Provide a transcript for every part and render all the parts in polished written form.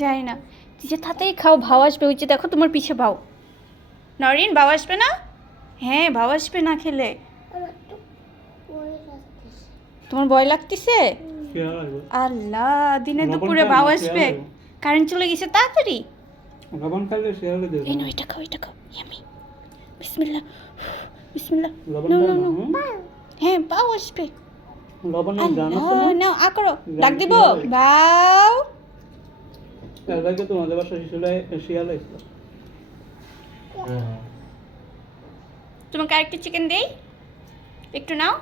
যাই না, যে তাতেই খাও, ভাও আসবে। ওই যে দেখো তোমার পিছে ভাও। নরিন, ভাও আসবে না? হ্যাঁ, ভাও আসবে না খেলে। তোমার ভয় লাগতেছে? আল্লাহ, দিনে দুপুরে ভাও আসবে। কারেন্ট চলে গেছে, তাড়াতাড়ি। এই নাও, এটা খাও, এটা খাও। ইয়ামি। বিসমিল্লাহ, বিসমিল্লাহ। No no no. হ্যাঁ, ভাও আসবে। আল্লাহ, নাও আ করো। ডাক দিব, ভাও। তোমাদের বাসা শিয়াল এসেছিল। তোমাকে আরেকটা চিকেন দেই, একটু নাও।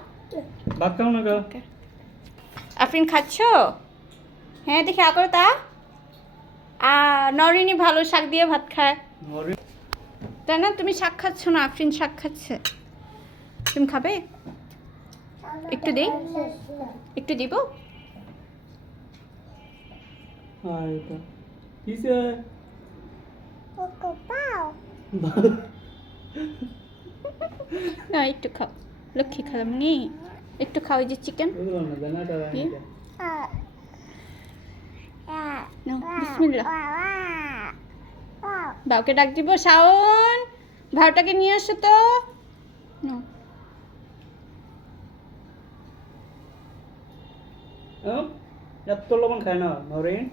ভাত খাও না গা? আফরিন খাচ্ছ? হ্যাঁ, দেখি আ করো তা। নরিনী ভালো শাক দিয়ে ভাত খায়, তাই না? তুমি শাক খাচ্ছ না, আফরিন শাক খাচ্ছে। তুমি খাবে? একটু দেই, একটু দিব। কিসে? না, একটু খাও, লক্ষ্মী খালামনি। একটু খাও, এই যে চিকেন। বিসমিল্লাহ। বাউকে ডাক দিব, শাওন ভাওটাকে নিয়ে আসো তো। এত লবণ খায় না নরিন।